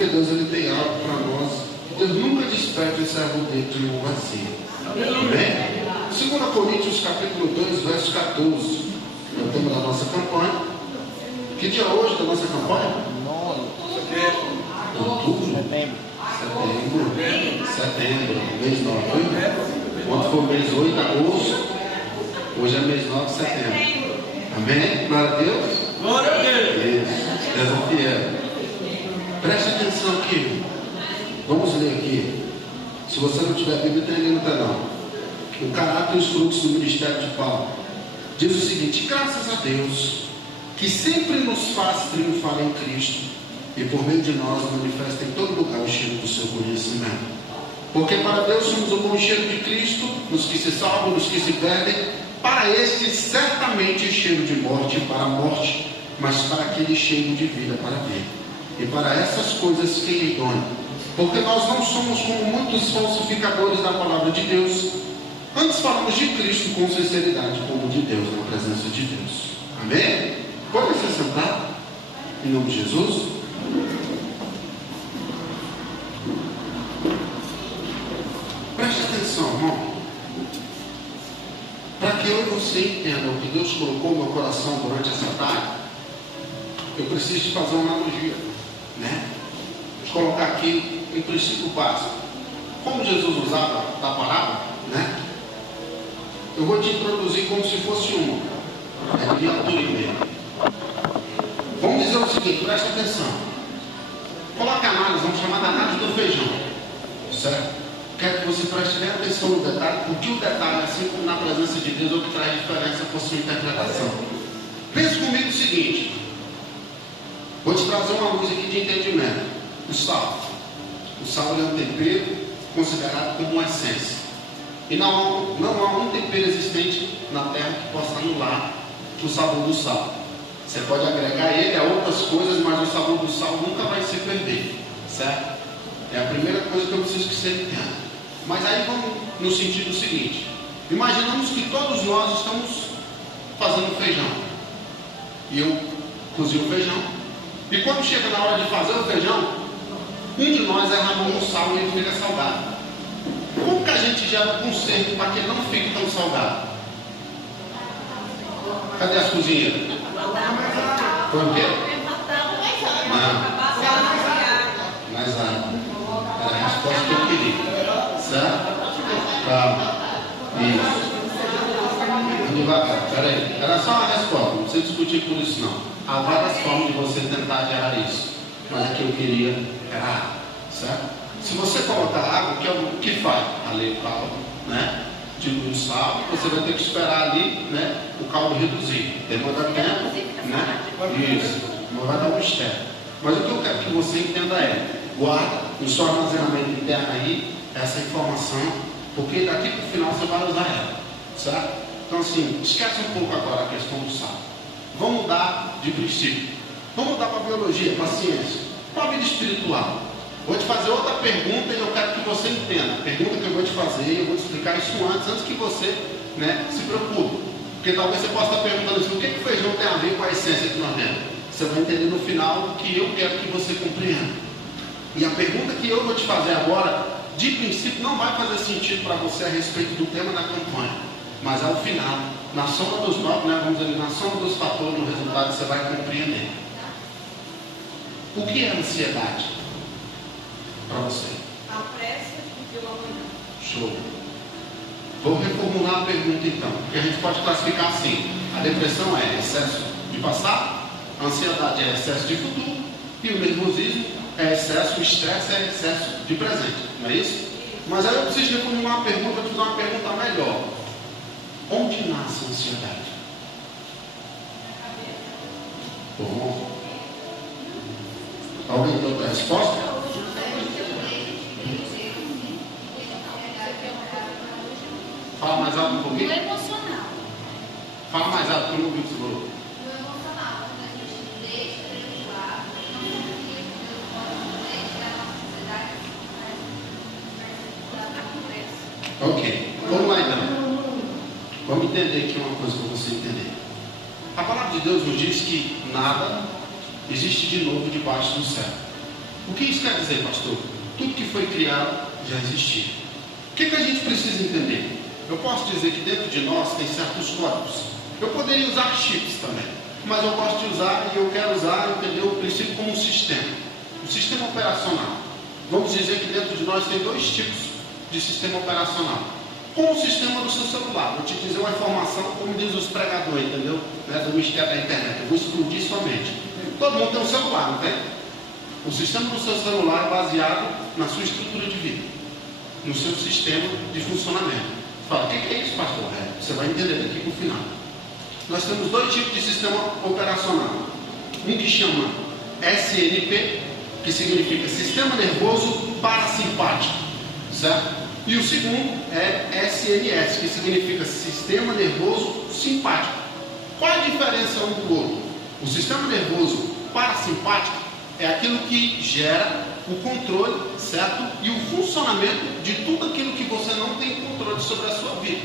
porque Deus ele tem algo para nós. Deus nunca despede o servo dele de um vazio. Amém? 2 Coríntios capítulo 2, verso 14. É o tema da nossa campanha. Que dia é hoje da nossa campanha? Outubro? Setembro, mês 9. Quanto for mês 8, agosto, hoje é mês 9 de setembro. Amém? Glória a Deus. Glória a Deus. Isso, Deus é fiel. Preste atenção aqui. Vamos ler aqui. Se você não tiver Bíblia, tem ali no telão. O caráter e os frutos do ministério de Paulo. Diz o seguinte: graças a Deus, que sempre nos faz triunfar em Cristo, e por meio de nós manifesta em todo lugar o cheiro do seu conhecimento. Porque para Deus somos o bom cheiro de Cristo, nos que se salvam, nos que se perdem. Para este certamente cheiro de morte para a morte, mas para aquele cheiro de vida para a vida. E para essas coisas quem lhe dona? Porque nós não somos como muitos falsificadores da palavra de Deus. Antes falamos de Cristo com sinceridade, como de Deus, na presença de Deus. Amém? Pode se sentar, em nome de Jesus. Preste atenção, irmão. Para que eu e você entenda o que Deus colocou no meu coração durante essa tarde, eu preciso te fazer uma analogia, né? Vou te colocar aqui um princípio básico. Como Jesus usava da parábola, né? Eu vou te introduzir como se fosse uma de altura e meia. Vamos dizer o seguinte, presta atenção. Coloca a análise, vamos chamar de análise do feijão, certo? Quero que você preste bem atenção no detalhe, porque o detalhe, assim como na presença de Deus, é o que traz diferença para a sua interpretação. Pense comigo o seguinte: vou te trazer uma luz aqui de entendimento. O sal. O sal é um tempero considerado como uma essência. E não há um tempero existente na terra que possa anular o sabor do sal. Você pode agregar ele a outras coisas, mas o sabor do sal nunca vai se perder, certo? É a primeira coisa que eu preciso que você entenda. Mas aí vamos no sentido seguinte: imaginamos que todos nós estamos fazendo feijão. E eu cozinho o feijão. E quando chega na hora de fazer o feijão, um de nós derramou um sal e ele fica salgado. Como que a gente gera um conserto para que ele não fique tão salgado? Cadê as cozinheiras? Foi o quê? Não. Mais água. Era a resposta que eu queria. Certo? Calma. Isso. Devagar. Peraí. Era só uma resposta. Não precisa discutir por isso não. Há várias formas de você tentar gerar isso. Mas a que eu queria era água. Certo? Se você colocar água, que é o que faz? Ali o caldo, né? Dilui o sal, você vai ter que esperar ali, né? O caldo reduzir. Demora tempo, né? Isso. Não vai dar um mistério. Mas o que eu quero que você entenda é: guarda no seu armazenamento interno aí essa informação, porque daqui para o final você vai usar ela, certo? Então assim, esquece um pouco agora a questão do sal. Vamos mudar de princípio. Vamos mudar para a biologia, para a ciência, para a vida espiritual. Vou te fazer outra pergunta e eu quero que você entenda. A pergunta que eu vou te fazer, eu vou te explicar isso antes que você, né, se preocupe. Porque talvez você possa estar perguntando assim: o que o feijão tem a ver com a essência que nós temos? Você vai entender no final o que eu quero que você compreenda. E a pergunta que eu vou te fazer agora, de princípio, não vai fazer sentido para você a respeito do tema da campanha. Mas ao final, na soma dos nove, né, vamos dizer, na soma dos fatores, no resultado você vai compreender. O que é ansiedade para você? A pressa de viver o amanhã. Show. Vou reformular a pergunta então, porque a gente pode classificar assim: a depressão é excesso de passado, a ansiedade é excesso de futuro, e o nervosismo é excesso, o estresse é excesso de presente, não é isso? Mas aí eu preciso reformular uma pergunta, eu te dar uma pergunta melhor: onde nasce a ansiedade? Bom, alguém tem outra resposta? Fala mais alto um pouquinho. No emocional. Fala mais alto, que eu não ouvi o que você falou. No emocional, quando a gente deixa ele lá, não confia que Deus pode deixar a nossa ansiedade, mas Ok, vamos lá então. Vamos entender aqui uma coisa para você entender. A palavra de Deus nos diz que nada existe de novo debaixo do céu. O que isso quer dizer, pastor? Tudo que foi criado já existia. O que a gente precisa entender? Eu posso dizer que dentro de nós tem certos códigos. Eu poderia usar chips também, mas eu gosto de usar e eu quero usar, entendeu, o princípio como um sistema operacional. Vamos dizer que dentro de nós tem dois tipos de sistema operacional. Com o sistema do seu celular, vou te dizer uma informação, como diz os pregadores, entendeu? Do mistério da internet, eu vou explodir sua mente. Todo mundo tem um celular, não tem? O sistema do seu celular é baseado na sua estrutura de vida, no seu sistema de funcionamento. Você fala, o que é isso, pastor? Você vai entender daqui para o final. Nós temos dois tipos de sistema operacional. Um que chama SNP, que significa Sistema Nervoso Parasimpático, certo? E o segundo é SNS, que significa Sistema Nervoso Simpático. Qual a diferença um do outro? O sistema nervoso parasimpático é aquilo que gera o controle, certo? E o funcionamento de tudo aquilo que você não tem controle sobre a sua vida.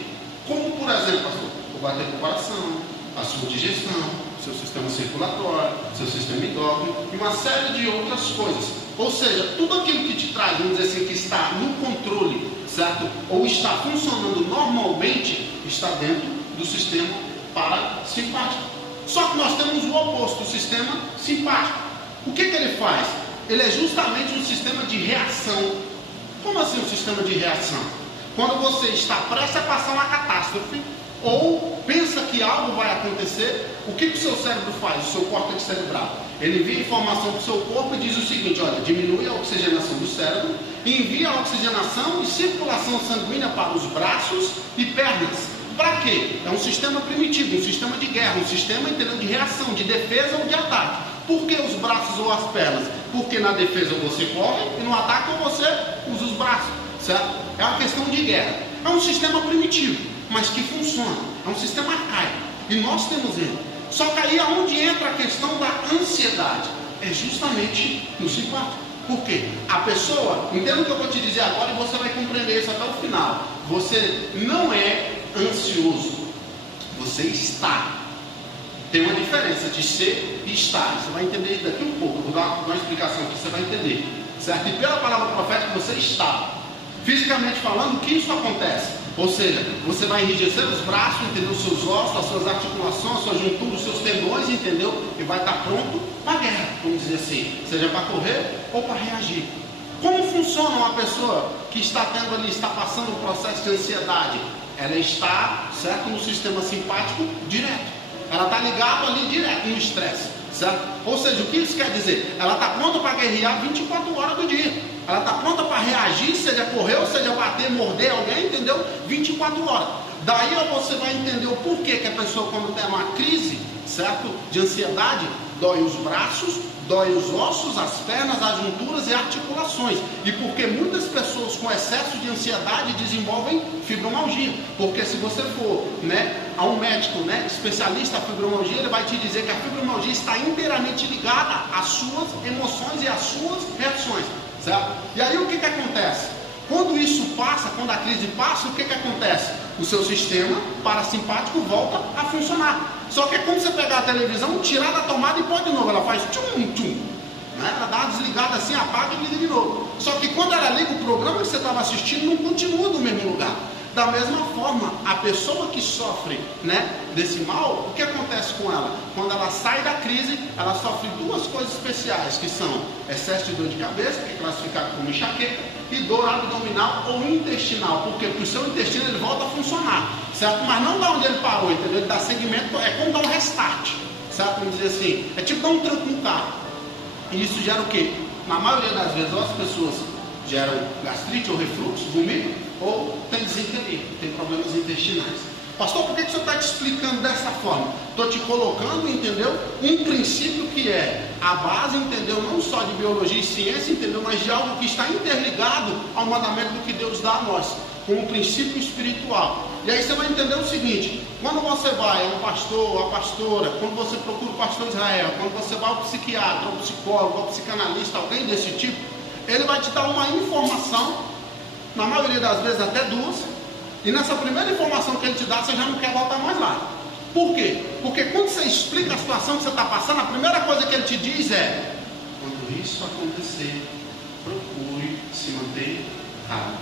Como, por exemplo, pastor, o bater do coração, a sua digestão, seu sistema circulatório, seu sistema endócrino e uma série de outras coisas. Ou seja, tudo aquilo que te traz, vamos dizer assim, que está no controle, certo? Ou está funcionando normalmente, está dentro do sistema parasimpático. Só que nós temos o oposto, o sistema simpático. O que ele faz? Ele é justamente um sistema de reação. Como assim um sistema de reação? Quando você está prestes a passar uma catástrofe, ou pensa que algo vai acontecer, o que o seu cérebro faz, o seu córtex cerebral? Ele envia informação para o seu corpo e diz o seguinte, olha, diminui a oxigenação do cérebro, envia a oxigenação e circulação sanguínea para os braços e pernas. Para quê? É um sistema primitivo, um sistema de guerra, um sistema, entendeu, de reação, de defesa ou de ataque. Por que os braços ou as pernas? Porque na defesa você corre e no ataque você usa os braços, certo? É uma questão de guerra. É um sistema primitivo, mas que funciona. É um sistema arcaico. E nós temos ele. Só que aí é onde entra a questão da ansiedade. É justamente no simpático. Por quê? A pessoa, entenda o que eu vou te dizer agora e você vai compreender isso até o final. Você não é ansioso. Você está. Tem uma diferença de ser e estar. Você vai entender isso daqui um pouco. Eu vou dar uma explicação aqui, você vai entender. Certo? E pela palavra profética você está. Fisicamente falando, o que isso acontece? Ou seja, você vai enrijecer os braços, entendeu? Os seus ossos, as suas articulações, as suas junturas, os seus tendões, entendeu? E vai estar pronto para a guerra, vamos dizer assim. Seja para correr ou para reagir. Como funciona uma pessoa que está tendo ali, está passando um processo de ansiedade? Ela está, certo, no sistema simpático direto. Ela está ligada ali direto no estresse, certo? Ou seja, o que isso quer dizer? Ela está pronta para guerrear 24 horas do dia. Ela está pronta para reagir, seja correr, ou seja bater, morder alguém, entendeu? 24 horas. Daí você vai entender o porquê que a pessoa, quando tem uma crise, certo, de ansiedade, dói os braços, dói os ossos, as pernas, as junturas e articulações. E porque muitas pessoas com excesso de ansiedade desenvolvem fibromialgia. Porque se você for, a um médico, especialista em fibromialgia, ele vai te dizer que a fibromialgia está inteiramente ligada às suas emoções e às suas reações. Certo? E aí o que acontece? Quando isso passa, quando a crise passa, o que acontece? O seu sistema parasimpático volta a funcionar. Só que é como você pegar a televisão, tirar da tomada e pôr de novo. Ela faz tchum. Ela dá uma desligada assim, apaga e liga de novo. Só que quando ela liga, o programa que você estava assistindo não continua no mesmo lugar. Da mesma forma, a pessoa que sofre desse mal, o que acontece com ela? Quando ela sai da crise, ela sofre duas coisas especiais, que são excesso de dor de cabeça, que é classificado como enxaqueca, e dor abdominal ou intestinal, porque o seu intestino ele volta a funcionar, certo? Mas não da onde ele parou, entendeu? Ele dá segmento, é como dar um restart, certo? Vamos dizer assim, é tipo dar um tranco no carro. E isso gera o quê? Na maioria das vezes, ou as pessoas geram gastrite ou refluxo, vomito, ou tem desencadeio, tem problemas intestinais. Pastor, por que você está te explicando dessa forma? Estou te colocando, entendeu? Um princípio que é a base, entendeu? Não só de biologia e ciência, entendeu? Mas de algo que está interligado ao mandamento do que Deus dá a nós, como um princípio espiritual. E aí você vai entender o seguinte: quando você vai ao pastor ou à pastora, quando você procura o pastor Israel, quando você vai ao psiquiatra, ao psicólogo, ao psicanalista, alguém desse tipo, ele vai te dar uma informação, na maioria das vezes até duas, e nessa primeira informação que ele te dá, você já não quer voltar mais lá. Por quê? Porque quando você explica a situação que você está passando, a primeira coisa que ele te diz é: quando isso acontecer, procure se manter calmo.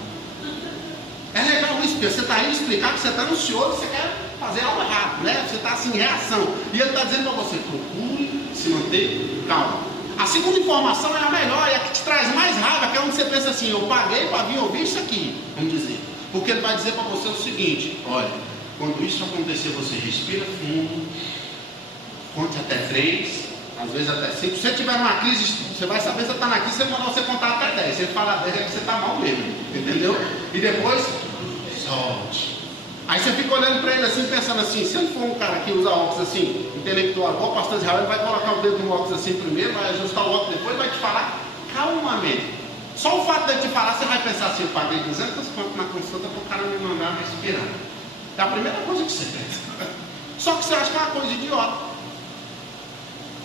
É legal isso, porque você está indo explicar que você está ansioso, você quer fazer algo errado, né? Você está assim em reação. E ele está dizendo para você, procure se manter calmo. A segunda informação é a melhor, é a que te traz mais raiva, que é onde você pensa assim, eu paguei para vir ouvir isso aqui, vamos dizer. Porque ele vai dizer para você o seguinte, olha, quando isso acontecer, você respira fundo, conte até 3, às vezes até 5. Se você tiver uma crise, você vai saber se você está na crise, você mandar você contar até 10. Se ele falar 10 é que você está mal mesmo, entendeu? E depois, solte. Aí você fica olhando para ele assim, pensando assim, se ele for um cara que usa óculos assim, intelectual, igual o pastor Israel, ele vai colocar o dedo no óculos assim primeiro, vai ajustar o óculos depois, vai te falar calmamente. Só o fato de ele te falar, você vai pensar assim, eu paguei 200 conto na consulta para o cara me mandar respirar. É a primeira coisa que você pensa. Só que você acha que é uma coisa idiota.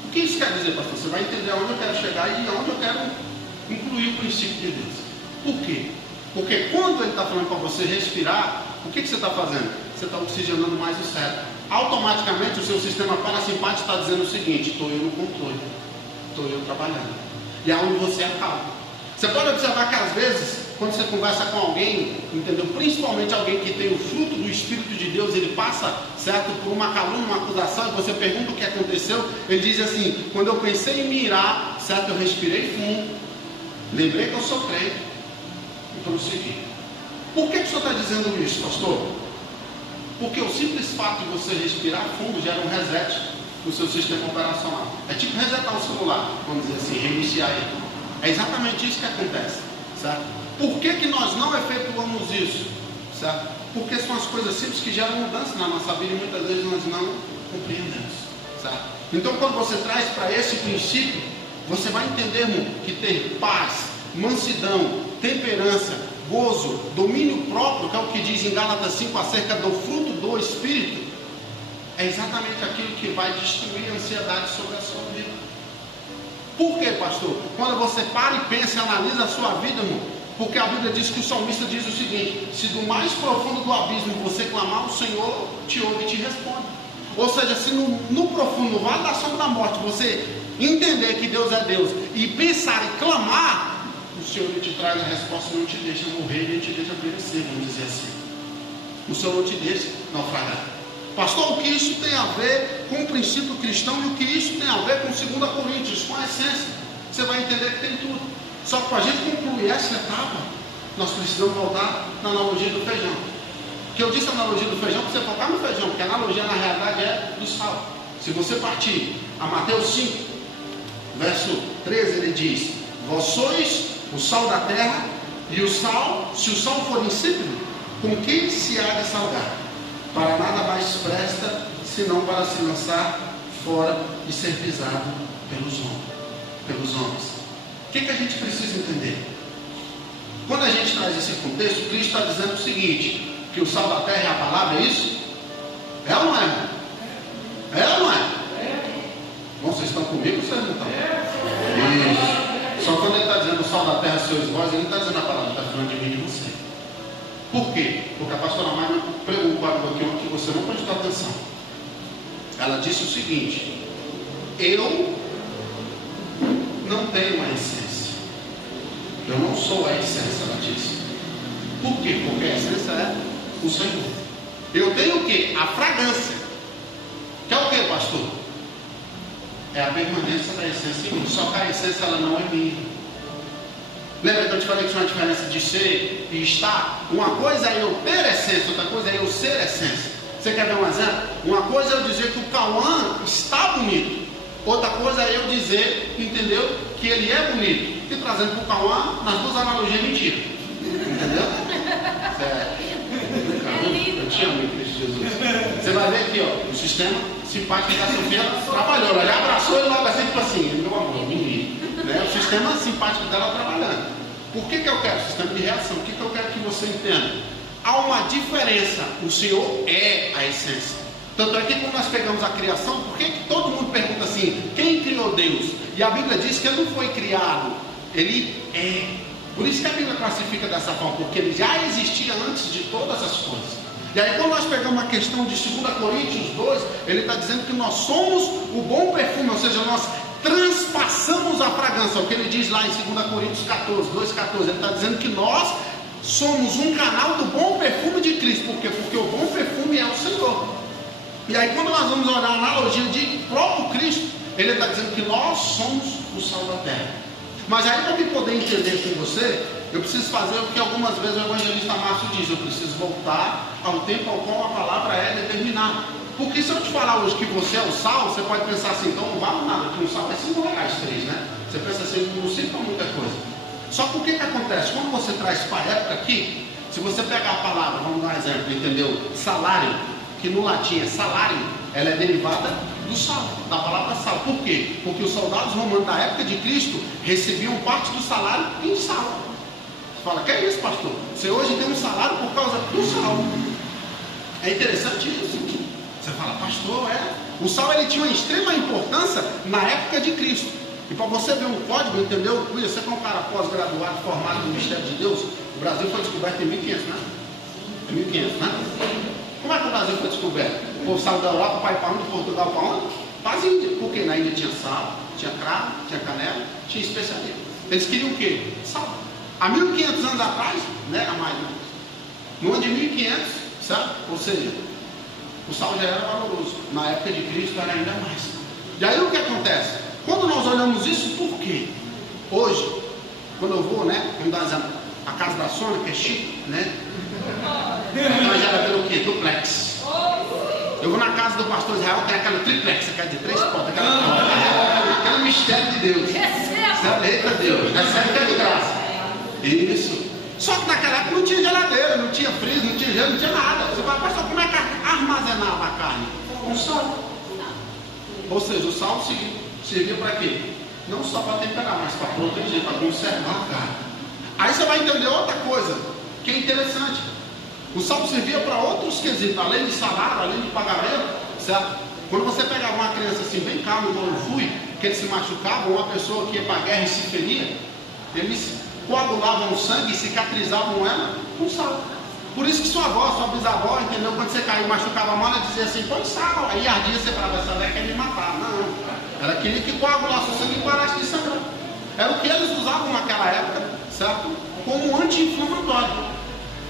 O que isso quer dizer, pastor? Você vai entender aonde eu quero chegar e aonde eu quero incluir o princípio de Deus. Por quê? Porque quando ele está falando para você respirar, o que você está fazendo? Você está oxigenando mais o cérebro. Automaticamente o seu sistema parasimpático está dizendo o seguinte, estou eu no controle, estou eu trabalhando. E é onde você acalma. Você pode observar que às vezes, quando você conversa com alguém, entendeu? Principalmente alguém que tem o fruto do Espírito de Deus, ele passa, certo, por uma calúnia, uma acusação, e você pergunta o que aconteceu, ele diz assim, quando eu pensei em me irar, certo, eu respirei fundo, lembrei que eu sou crente, e prossegui. Por que o senhor está dizendo isso, pastor? Porque o simples fato de você respirar fundo gera um reset no seu sistema operacional. É tipo resetar o celular, vamos dizer assim, reiniciar ele. É exatamente isso que acontece, certo? Por que nós não efetuamos isso, certo? Porque são as coisas simples que geram mudança na nossa vida e muitas vezes nós não compreendemos, certo? Então quando você traz para esse princípio, você vai entender, irmão, que ter paz, mansidão, temperança, gozo, domínio próprio, que é o que diz em Gálatas 5 acerca do fruto do Espírito, é exatamente aquilo que vai destruir a ansiedade sobre a sua vida. Por quê, pastor? Quando você para e pensa e analisa a sua vida, irmão, porque a Bíblia diz que o salmista diz o seguinte, se do mais profundo do abismo você clamar, o Senhor te ouve e te responde. Ou seja, se no profundo, no vale da sombra da morte, você entender que Deus é Deus e pensar e clamar, o Senhor te traz a resposta e não te deixa morrer, nem te deixa perecer, vamos dizer assim. O Senhor não te deixa naufragar. Pastor, o que isso tem a ver com o princípio cristão e o que isso tem a ver com 2 Coríntios, com a essência? Você vai entender que tem tudo. Só que para a gente concluir essa etapa, nós precisamos voltar na analogia do feijão. Que eu disse a analogia do feijão para você focar no feijão, porque a analogia na realidade é do sal. Se você partir a Mateus 5, verso 13, ele diz, vós sois o sal da terra, e o sal, se o sal for insípido, com que se há de salgar? Para nada mais presta, senão para se lançar fora e ser pisado pelos homens. O que a gente precisa entender? Quando a gente traz esse contexto, Cristo está dizendo o seguinte, que o sal da terra é a palavra, é isso? É ou não é? É ou não é? Bom, vocês estão comigo ou vocês não estão? Isso. Só quando ele está dizendo o sal da terra sois vós, ele não está dizendo a palavra, ele está falando de mim e de você. Por quê? Porque a pastora Maia pregou um quadro aqui que você não prestou atenção. Ela disse o seguinte, eu não tenho a essência. Eu não sou a essência, ela disse. Por quê? Porque a essência é o Senhor. Eu tenho o quê? A fragrância. Que é o quê, pastor? É a permanência da essência em mim. Só que a essência ela não é minha. Lembra que eu te falei que tinha uma diferença de ser e estar? Uma coisa é eu ter essência, outra coisa é eu ser essência. Você quer ver um exemplo? Uma coisa é eu dizer que o Cauã está bonito. Outra coisa é eu dizer, entendeu? Que ele é bonito. E trazendo para o Cauã, nas duas analogias, mentira. Entendeu? Eu te amo, Cristo Jesus. Você vai ver aqui, ó, o sistema simpático da Sofia trabalhou. Ela abraçou e logo assim, tipo assim, meu amor, menino. Né? O sistema simpático dela trabalhando. Por que eu quero? Sistema de reação. O que eu quero que você entenda? Há uma diferença. O Senhor é a essência. Tanto é que quando nós pegamos a criação, por que todo mundo pergunta assim, quem criou Deus? E a Bíblia diz que ele não foi criado, ele é. Por isso que a Bíblia classifica dessa forma, porque ele já existia antes de todas as coisas. E aí quando nós pegamos a questão de 2 Coríntios 2, ele está dizendo que nós somos o bom perfume, ou seja, nós transpassamos a fragrância. É o que ele diz lá em 2 Coríntios 14, 2,14. Ele está dizendo que nós somos um canal do bom perfume de Cristo. Por quê? Porque o bom perfume é o Senhor. E aí quando nós vamos olhar a analogia de próprio Cristo, ele está dizendo que nós somos o sal da terra. Mas aí para eu poder entender com você, eu preciso fazer o que algumas vezes o evangelista Márcio diz: eu preciso voltar ao tempo ao qual a palavra é determinada. Porque se eu te falar hoje que você é o sal, você pode pensar assim, então não vale nada, que o sal é 5 reais 3, né? Você pensa assim, não sirva para muita coisa. Só que o que acontece? Quando você traz para a época aqui, se você pegar a palavra, vamos dar um exemplo, entendeu? Salário, que no latim é salário, ela é derivada do sal, da palavra sal. Por quê? Porque os soldados romanos da época de Cristo recebiam parte do salário em sal. Você fala, que é isso, pastor? Você hoje tem um salário por causa do sal. É interessante isso. Você fala, pastor, o sal ele tinha uma extrema importância na época de Cristo. E para você ver um código, entendeu? Você que é um cara pós-graduado, formado no mistério de Deus, o Brasil foi descoberto em 1500, né? É 1500, né? Como é que o Brasil foi descoberto? O povo saiu da Europa para ir para onde? Portugal para onde? Para as Índias. Porque na Índia tinha sal, tinha cravo, tinha canela, tinha especiaria. Eles queriam o quê? Sal. Há 1500 anos atrás, né? A mais, né? No ano de 1500, certo? Ou seja, o sal já era valoroso. Na época de Cristo era ainda mais. E aí o que acontece? Quando nós olhamos isso, por quê? Hoje, quando eu vou, né? Vamos dar um exemplo. A casa da Sônia, que é chique, né? Nós já viram o quê? Duplex. Eu vou na casa do pastor Israel, tem aquela triplex, quer dizer, 3 portas, aquele mistério de Deus. Eita Deus, recebe que é de graça. Isso. Só que naquela época não tinha geladeira, não tinha freezer, não tinha gelo, não tinha nada. Você fala, pastor, como é que armazenava a carne? Com sal. Ou seja, o sal servia para quê? Não só para temperar, mas para proteger, para conservar a carne. Aí você vai entender outra coisa, que é interessante. O sal servia para outros quesitos, além de salário, além de pagamento, certo? Quando você pegava uma criança assim, bem calma, igual eu fui, que eles se machucavam, uma pessoa que ia para a guerra e se feria, eles coagulavam o sangue e cicatrizavam ela com sal. Por isso que sua avó, sua bisavó, entendeu? Quando você caiu e machucava a mão, ela dizia assim, põe sal. Aí ardia, você falava, essa velha quer me matar. Não, ela queria que coagulasse o sangue e parasse de sangrar. Era o que eles usavam naquela época, certo? Como anti-inflamatório.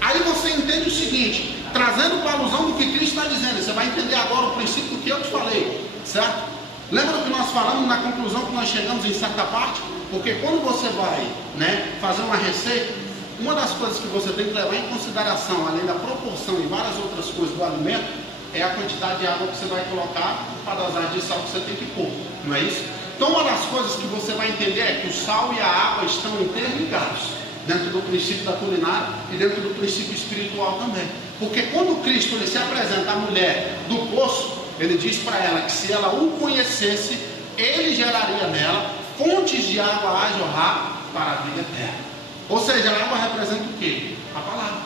Aí você entende o seguinte, trazendo para a alusão do que Cristo está dizendo, você vai entender agora o princípio do que eu te falei, certo? Lembra do que nós falamos na conclusão que nós chegamos em certa parte? Porque quando você vai, né, fazer uma receita, uma das coisas que você tem que levar em consideração, além da proporção e várias outras coisas do alimento, é a quantidade de água que você vai colocar para a dosagem de sal que você tem que pôr, não é isso? Então uma das coisas que você vai entender é que o sal e a água estão interligados dentro do princípio da culinária e dentro do princípio espiritual também. Porque quando Cristo ele se apresenta à mulher do poço, ele diz para ela que se ela o conhecesse, ele geraria nela fontes de água a jorrar para a vida eterna. Ou seja, a água representa o quê? A palavra.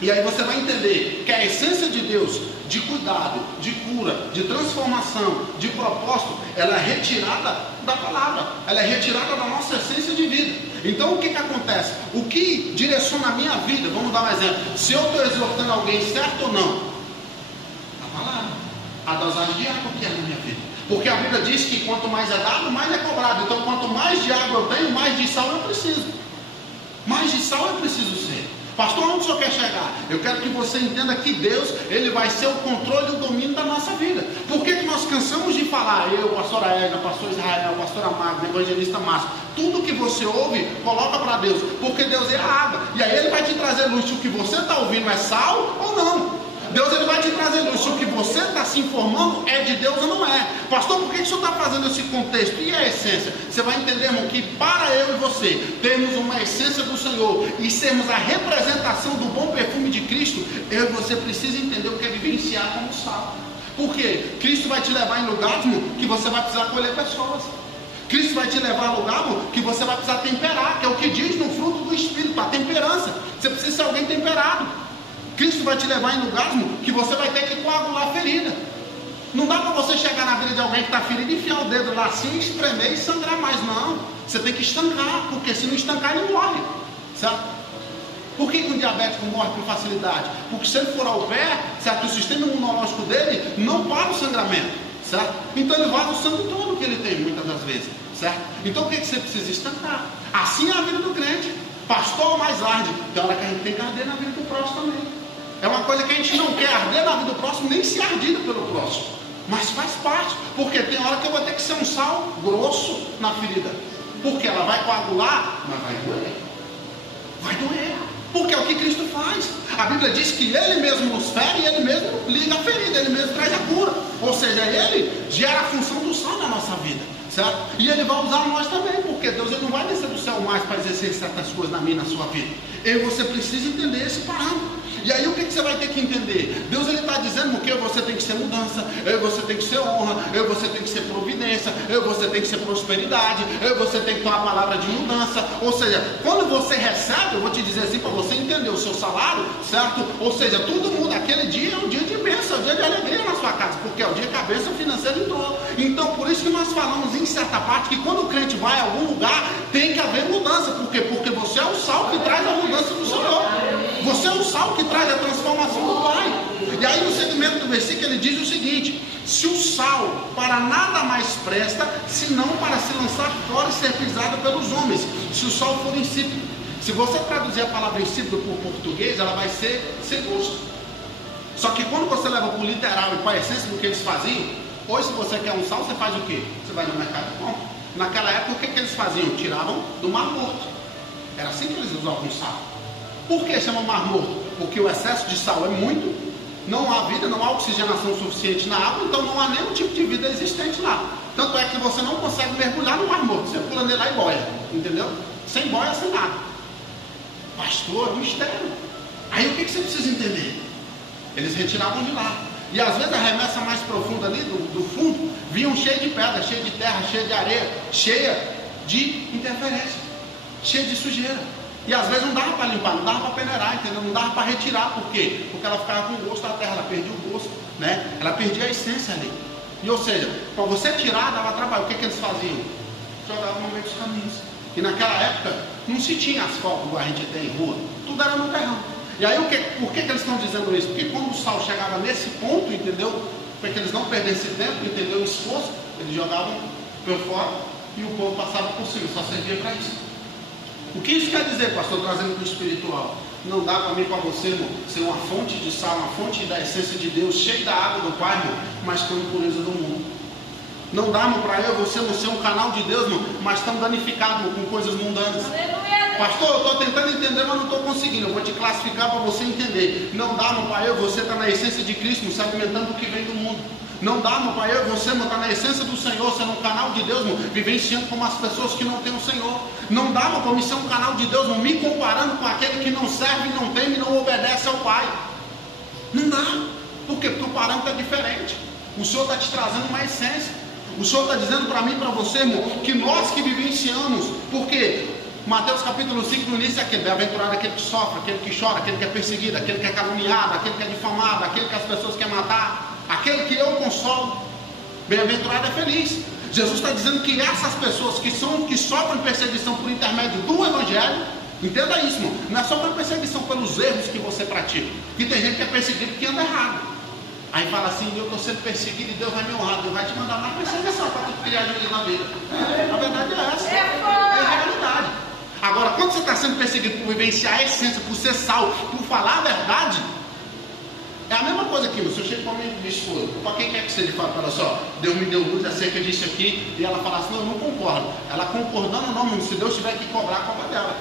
E aí você vai entender que a essência de Deus, de cuidado, de cura, de transformação, de propósito, ela é retirada da palavra, ela é retirada da nossa essência de vida. Então o que acontece? O que direciona a minha vida? Vamos dar um exemplo. Se eu estou exortando alguém, certo ou não? A palavra, a dosagem de água que é na minha vida. Porque a Bíblia diz que quanto mais é dado, mais é cobrado. Então quanto mais de água eu tenho, mais de sal eu preciso. Mais de sal eu preciso ser. Pastor, onde o senhor quer chegar? Eu quero que você entenda que Deus, ele vai ser o controle e o domínio da nossa vida. Por que nós cansamos de falar, eu, pastora Edna, pastor Israel, pastora Magda, evangelista Márcio, tudo que você ouve, coloca para Deus, porque Deus é a água, e aí ele vai te trazer luz se o que você está ouvindo é sal ou não. Deus ele vai te trazer luz se o que você está se informando é de Deus ou não é. Pastor, por que o senhor está fazendo esse contexto? E a essência? Você vai entender, irmão, que para eu e você termos uma essência do Senhor e sermos a representação do bom perfume de Cristo, eu e você precisa entender o que é vivenciar como sal. Por quê? Cristo vai te levar em lugares que você vai precisar colher pessoas. Cristo vai te levar a lugar que você vai precisar temperar, que é o que diz no fruto do Espírito, a temperança. Você precisa ser alguém temperado. Cristo vai te levar em lugares que você vai ter que coagular a ferida. Não dá para você chegar na vida de alguém que está ferido e enfiar o dedo lá assim, espremer e sangrar mais, não. Você tem que estancar, porque se não estancar ele morre, certo? Por que um diabético morre com facilidade? Porque se ele for ao pé, certo, o sistema imunológico dele não para o sangramento, certo? Então ele vaza o sangue todo que ele tem, muitas das vezes, certo? Então o que você precisa estancar? Assim é a vida do crente. Pastor mais arde, tem hora que a gente tem que arder na vida do próximo também. É uma coisa que a gente não quer arder na vida do próximo, nem ser ardido pelo próximo, mas faz parte, porque tem hora que eu vou ter que ser um sal grosso na ferida, porque ela vai coagular, mas vai doer, porque é o que Cristo faz. A Bíblia diz que Ele mesmo nos fere e Ele mesmo liga a ferida, Ele mesmo traz a cura, ou seja, Ele gera a função do sal na nossa vida, certo? E Ele vai usar nós também, porque Deus ele não vai descer do céu mais para exercer certas coisas na minha e na sua vida. E você precisa entender esse parâmetro. E aí o que você vai ter que entender? Deus ele está dizendo que você tem que ser mudança, você tem que ser honra, você tem que ser providência, você tem que ser prosperidade, você tem que ter uma palavra de mudança. Ou seja, quando você recebe, eu vou te dizer assim para você entender o seu salário, certo? Ou seja, tudo muda. Aquele dia é um dia de bênção, é um dia de alegria na sua casa, porque é o dia que a bênção financeira entrou. Então por isso que nós falamos em certa parte que quando o crente vai a algum lugar, tem que haver mudança. Por quê? Porque você é o sal que traz a mudança do Senhor. Você é o sal que traz a transformação do Pai. E aí no segmento do versículo ele diz o seguinte: se o sal para nada mais presta, senão para se lançar fora e ser pisado pelos homens, se o sal for insípido. Se você traduzir a palavra insípido por português, ela vai ser sem gosto. Só que quando você leva para o literal e para a essência do que eles faziam, hoje se você quer um sal, você faz o quê? Você vai no mercado e compra. Naquela época o que eles faziam? Tiravam do mar morto. Era assim que eles usavam sal. Por que chama mar morto? Porque o excesso de sal é muito, não há vida, não há oxigenação suficiente na água, então não há nenhum tipo de vida existente lá. Tanto é que você não consegue mergulhar no mar morto, você pula nele lá e boia, entendeu? Sem boia, sem nada. Pastor, é um mistério. Aí o que você precisa entender? Eles retiravam de lá. E às vezes a remessa mais profunda ali, do fundo, vinham cheia de pedra, cheia de terra, cheia de areia, cheia de interferência, cheia de sujeira. E às vezes não dava para limpar, não dava para peneirar, entendeu? Não dava para retirar. Por quê? Porque ela ficava com o gosto da terra, ela perdia o gosto, né? Ela perdia a essência ali. E ou seja, para você tirar, dava trabalho. O que eles faziam? Jogavam no meio dos caminhos. E naquela época, não se tinha asfalto igual a gente tem em rua. Tudo era no terrão. E aí, por que eles estão dizendo isso? Porque quando o sal chegava nesse ponto, entendeu? Para que eles não perdessem tempo, entendeu? O esforço, eles jogavam por fora e o povo passava por cima. Só servia para isso. O que isso quer dizer, pastor, trazendo para o espiritual? Não dá para mim, para você, irmão, ser uma fonte de sal, uma fonte da essência de Deus, cheia da água do Pai, irmão, mas com a impureza do mundo. Não dá, irmão, para eu e você não ser um canal de Deus, irmão, mas estamos danificados, irmão, com coisas mundanas. Pastor, eu estou tentando entender, mas não estou conseguindo. Eu vou te classificar para você entender. Não dá, meu pai, eu e você está na essência de Cristo, se alimentando do que vem do mundo. Não dá, meu pai, eu e você, está na essência do Senhor, sendo um canal de Deus, meu, vivenciando como as pessoas que não têm o Senhor. Não dá, meu, para me ser um canal de Deus, meu, me comparando com aquele que não serve, não teme e não obedece ao Pai. Não dá. Por quê? Porque o parâmetro é diferente. O Senhor está te trazendo uma essência. O Senhor está dizendo para mim e para você, irmão, que nós que vivenciamos, porque Mateus capítulo 5 no início é aquele: bem-aventurado aquele que sofre, aquele que chora, aquele que é perseguido, aquele que é caluniado, aquele que é difamado, aquele que as pessoas querem matar, aquele que eu consolo. Bem-aventurado é feliz. Jesus está dizendo que essas pessoas que sofrem perseguição por intermédio do Evangelho, entenda isso, irmão, não é só por perseguição pelos erros que você pratica, que tem gente que é perseguido porque anda errado. Aí fala assim: eu estou sendo perseguido e Deus vai me honrar, Deus vai te mandar mais perseguição para tu criar juízo na vida. A verdade é essa, é a realidade. Agora, quando você está sendo perseguido por vivenciar a essência, por ser sal, por falar a verdade, é a mesma coisa aqui. Se eu chego para minha esposa, para quem quer que seja, fala para ela só: Deus me deu luz acerca disso aqui, e ela fala assim: não, eu não concordo. Ela concordando, não, se Deus tiver que cobrar, cobra dela.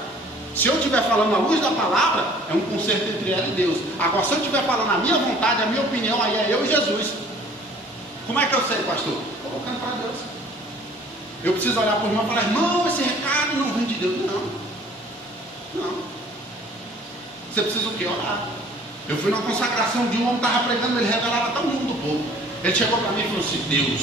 Se eu estiver falando a luz da palavra, é um concerto entre ela e Deus. Agora, se eu estiver falando a minha vontade, a minha opinião, aí é eu e Jesus. Como é que eu sei, pastor? Colocando para Deus. Eu preciso olhar para o irmão e falar: irmão, esse recado não vem de Deus. Não. Você precisa o quê? Orar. Eu fui numa consagração de um homem que estava pregando, ele revelava até o mundo do povo. Ele chegou para mim e falou assim: Deus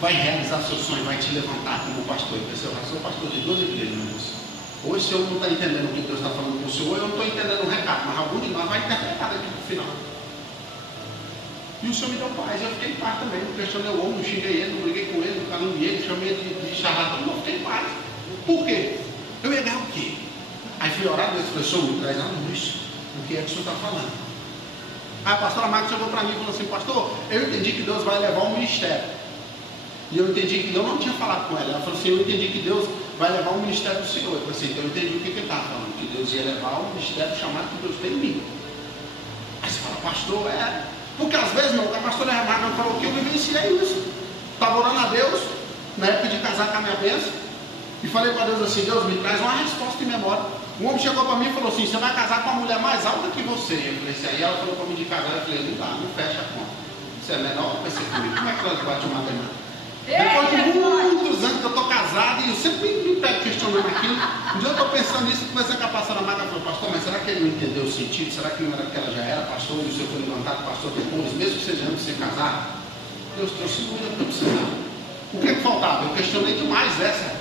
vai realizar seu sonho, vai te levantar como pastor. Eu pensei: eu sou pastor de 12 igrejas, meu Deus. Ou o senhor não está entendendo o que Deus está falando com o senhor, ou eu não estou entendendo o recado, mas algum de nós vai interpretar daqui para o final. E o senhor me deu paz, eu fiquei em paz também. Não questionei o homem, não xinguei ele, não briguei com ele, não caluniei ele, chamei ele de charlatão, eu fiquei em paz. Por quê? Eu ia ganhar o quê? Aí fui orar, Deus falou: senhor, me traz a luz, o que é que o senhor está falando? Aí a pastora Marcos chegou para mim e falou assim: pastor, eu entendi que Deus vai levar um ministério. E eu entendi que Deus não tinha falado com ela. Ela falou assim, eu entendi que Deus vai levar o ministério do Senhor. Eu falei assim, então eu entendi o que ele estava falando, que Deus ia levar o ministério chamado que Deus tem em mim. Aí você fala, pastor, porque às vezes, meu, a pastora Remarca falou que eu vivenciei isso. Estava orando a Deus, na época de casar com a minha bênção, e falei para Deus assim, Deus, me traz uma resposta em memória. Um homem chegou para mim e falou assim, você vai casar com uma mulher mais alta que você. Eu falei assim, aí ela falou para mim de casar, eu falei, não dá, não fecha a conta. Isso é menor que você comigo, como é que nós bate uma demanda? Depois de muitos anos que eu estou casado, e eu sempre me pego questionando aquilo, um dia eu estou pensando nisso, e conversando com a pastora Marta, ela falou, pastor, mas será que ele não entendeu o sentido? Será que não era que ela já era pastor, e o senhor foi levantado pastor depois, mesmo que seja antes de ser casado? Deus trouxe dúvida para eu precisar. O que faltava? Eu questionei demais essa,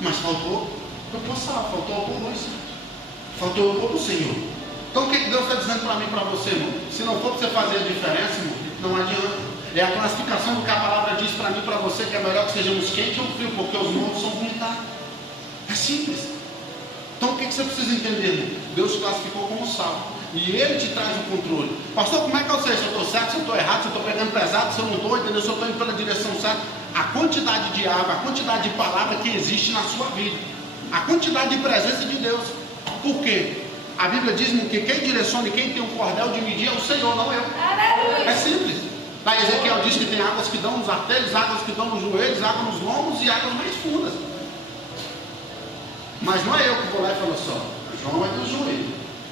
mas faltou proporção, faltou algo, faltou o do Senhor. Então o que Deus está dizendo para mim e para você, irmão? Se não for para você fazer a diferença, irmão, não adianta. É a classificação do que a palavra diz para mim e para você, que é melhor que sejamos quente ou frio, porque os mundos são vomitados. É simples. Então o que você precisa entender, irmão? Deus classificou como sal. E Ele te traz o controle. Pastor, como é que eu sei se eu estou certo, se eu estou errado, se eu estou pegando pesado, se eu não estou, entendeu? Se eu estou indo pela direção certa. A quantidade de água, a quantidade de palavra que existe na sua vida. A quantidade de presença de Deus. Por quê? A Bíblia diz-me que quem direciona e quem tem um cordel de medir é o Senhor, não eu. É simples. Lá Ezequiel diz que tem águas que dão nos artelhos, águas que dão nos joelhos, águas nos lombos e águas mais fundas. Mas não é eu que vou lá e falo só, João é do joelho,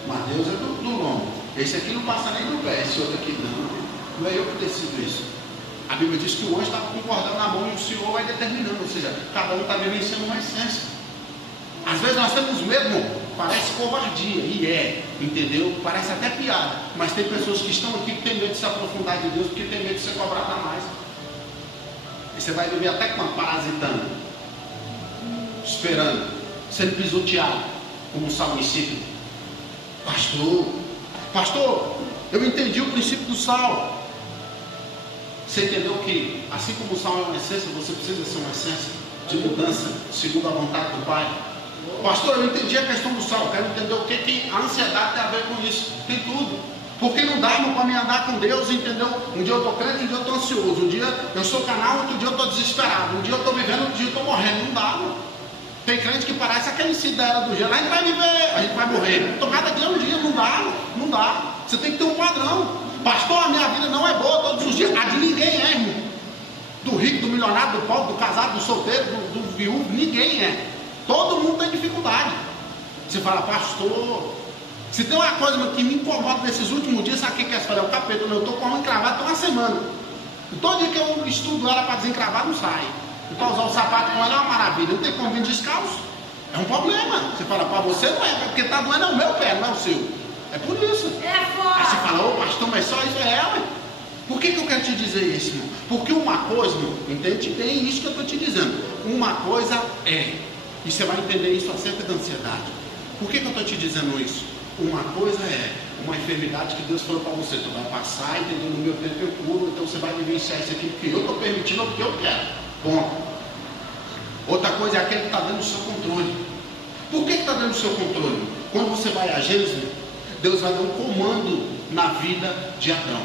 Mateus é do lombo. Esse aqui não passa nem no pé, esse outro aqui não. Não é eu que decido isso. A Bíblia diz que o anjo estava com o cordel na mão e o Senhor vai determinando, ou seja, cada um está vivenciando uma essência. Às vezes nós temos medo, parece covardia, e entendeu? Parece até piada, mas tem pessoas que estão aqui que tem medo de se aprofundar de Deus, porque tem medo de ser cobrado a mais. E você vai viver até quando? Parasitando, esperando, sendo pisoteado, como um salmicida. Pastor, eu entendi o princípio do sal. Você entendeu que, assim como o sal é uma essência, você precisa ser uma essência de mudança, segundo a vontade do Pai. Pastor, eu entendi a questão do sal, quero entender o que a ansiedade tem a ver com isso. Tem tudo. Porque não dá para me andar com Deus, entendeu? Um dia eu estou crente, um dia eu estou ansioso, um dia eu sou canal, outro dia eu estou desesperado, um dia eu estou vivendo, outro dia eu estou morrendo. Não dá, não. Tem crente que parece aquele Cid da era do gelo, a gente vai viver, a gente vai morrer. Então cada dia é um dia, não dá. Você tem que ter um padrão. Pastor, a minha vida não é boa todos os dias. A de ninguém é, irmão. Do rico, do milionário, do pobre, do casado, do solteiro, do viúvo, ninguém é. Todo mundo tem dificuldade. Você fala, pastor, se tem uma coisa que me incomoda nesses últimos dias, sabe o que é? Você fala, é o capeta. Eu estou com a mão encravada, estou uma semana. E todo dia que eu estudo ela para desencravar, não sai. E para usar o sapato com ela é uma maravilha. Não tem como vir descalço. É um problema. Você fala, para você não é, porque está doendo é o meu pé, não é o seu. É por isso. Aí você fala, ô pastor, mas só isso ué. Por que eu quero te dizer isso, irmão? Porque uma coisa, irmão, entende bem isso que eu estou te dizendo. Uma coisa e você vai entender isso acerca da ansiedade. Por que eu estou te dizendo isso? Uma coisa é uma enfermidade que Deus falou para você, tu vai passar, entendeu? No meu tempo eu curo, então você vai vivenciar isso aqui porque eu estou permitindo ou porque eu quero. Ponto. Outra coisa é aquele que está dando o seu controle. Por que está dando o seu controle? Quando você vai a Gênesis, Deus vai dar um comando na vida de Adão.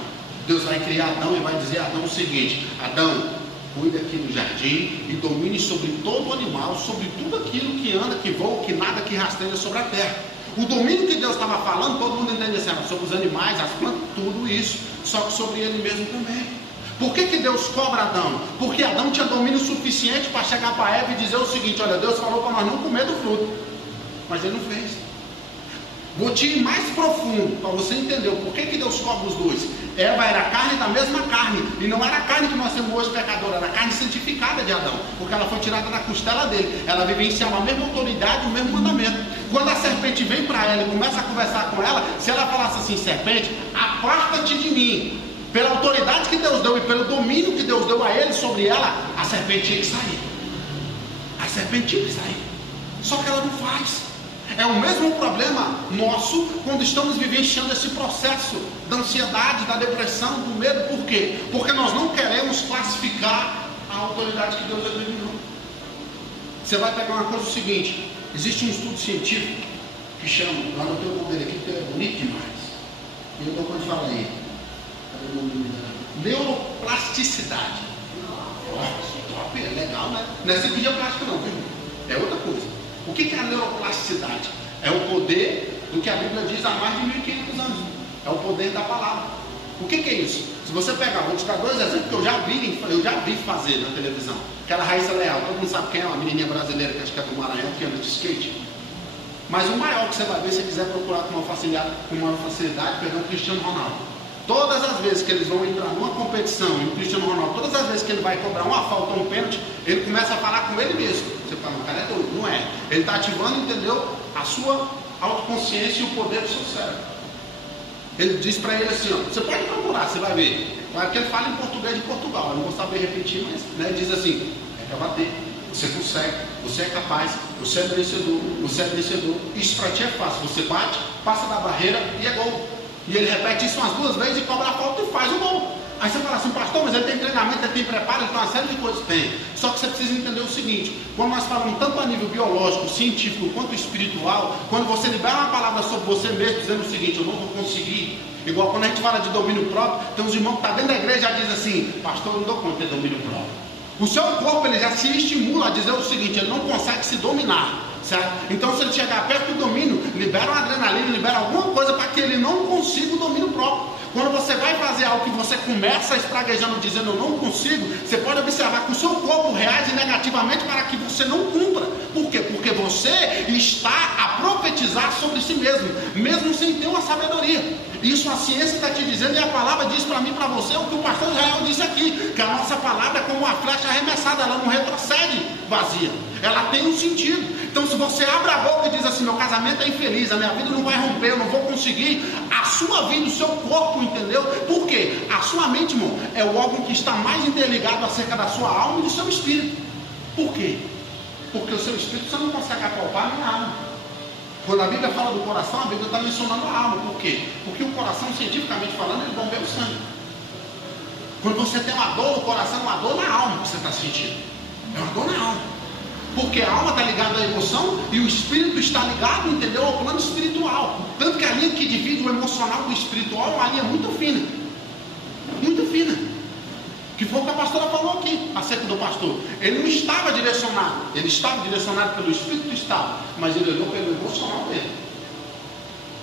Deus vai criar Adão e vai dizer a Adão o seguinte: Adão, cuida aqui no jardim e domine sobre todo animal, sobre tudo aquilo que anda, que voa, que nada, que rasteja sobre a terra. O domínio que Deus estava falando, todo mundo entende assim, sobre os animais, as plantas, tudo isso, só que sobre ele mesmo também. Por que Deus cobra Adão? Porque Adão tinha domínio suficiente para chegar para Eva e dizer o seguinte: olha, Deus falou para nós não comer do fruto, mas ele não fez. Vou te ir mais profundo para você entender o porquê que Deus cobra os dois. Eva era carne da mesma carne, e não era a carne que nós temos hoje pecadora, era a carne santificada de Adão, porque ela foi tirada da costela dele. Ela vivenciava a mesma autoridade, o mesmo mandamento. Quando a serpente vem para ela e começa a conversar com ela, se ela falasse assim: serpente, aparta-te de mim, pela autoridade que Deus deu e pelo domínio que Deus deu a ele sobre ela, a serpente tinha que sair. A serpente tinha que sair. Só que ela não faz. É o mesmo problema nosso quando estamos vivenciando esse processo da ansiedade, da depressão, do medo. Por quê? Porque nós não queremos classificar a autoridade que Deus determinou. Você vai pegar uma coisa, o seguinte: existe um estudo científico que chama, lá no teu nome dele aqui, porque é bonito demais, e eu estou quando fala aí, neuroplasticidade. Top, é legal, né? Não é cirurgia plástica não, viu? É outra coisa. O que é a neuroplasticidade? É o poder do que a Bíblia diz há mais de 1500 anos. É o poder da palavra. O que é isso? Se você pegar, vou te dar dois exemplos que eu já vi fazer na televisão. Aquela Raíssa Leal, todo mundo sabe quem é, uma menininha brasileira que acho que é do Maranhão, que anda de skate. Mas o maior que você vai ver, se você quiser procurar com uma facilidade, perdão, Cristiano Ronaldo. Todas as vezes que eles vão entrar numa competição, e o Cristiano Ronaldo, todas as vezes que ele vai cobrar uma falta ou um pênalti, ele começa a falar com ele mesmo. Você fala, o cara é doido. Não é. Ele está ativando, entendeu? A sua autoconsciência e o poder do seu cérebro. Ele diz para ele assim, ó, você pode procurar, você vai ver. Porque ele fala em português de Portugal, eu não vou saber repetir, mas né, diz assim, é para bater, você consegue, você é capaz, você é vencedor, isso para ti é fácil, você bate, passa da barreira e é gol. E ele repete isso umas 2 vezes e cobra a falta e faz o gol. Aí você fala assim, pastor, mas ele tem treinamento, ele tem preparo, ele tem uma série de coisas. Tem. Só que você precisa entender o seguinte, quando nós falamos tanto a nível biológico, científico, quanto espiritual, quando você libera uma palavra sobre você mesmo, dizendo o seguinte, eu não vou conseguir. Igual quando a gente fala de domínio próprio, tem uns irmãos que estão dentro da igreja e já dizem assim, pastor, eu não dou conta de ter domínio próprio. O seu corpo, ele já se estimula a dizer o seguinte, ele não consegue se dominar. Certo? Então, se ele chegar perto do domínio, libera uma adrenalina, libera alguma coisa para que ele não consiga o domínio próprio. Quando você vai fazer algo que você começa espraguejando, dizendo eu não consigo, você pode observar que o seu corpo reage negativamente para que você não cumpra. Por quê? Porque você está a profetizar sobre si mesmo, mesmo sem ter uma sabedoria. Isso a ciência está te dizendo e a palavra diz para mim e para você o que o pastor Israel disse aqui, que a nossa palavra é como uma flecha arremessada, ela não retrocede vazia, ela tem um sentido. Então se você abre a boca e diz assim, meu casamento é infeliz, a minha vida não vai romper, eu não vou conseguir, a sua vida, o seu corpo, entendeu? Por quê? A sua mente, irmão, é o órgão que está mais interligado acerca da sua alma e do seu espírito. Por quê? Porque o seu espírito você não consegue apalpar nem a alma. Quando a Bíblia fala do coração, a Bíblia está mencionando a alma. Por quê? Porque o coração, cientificamente falando, ele bombeia o sangue. Quando você tem uma dor no coração, é uma dor na alma que você está sentindo. É uma dor na alma. Porque a alma está ligada à emoção e o espírito está ligado, entendeu, ao plano espiritual. Tanto que a linha que divide o emocional do espiritual é uma linha muito fina. Muito fina. Que foi o que a pastora falou aqui, acerca do pastor. Ele não estava direcionado. Ele estava direcionado pelo espírito, estava. Mas ele olhou pelo emocional dele.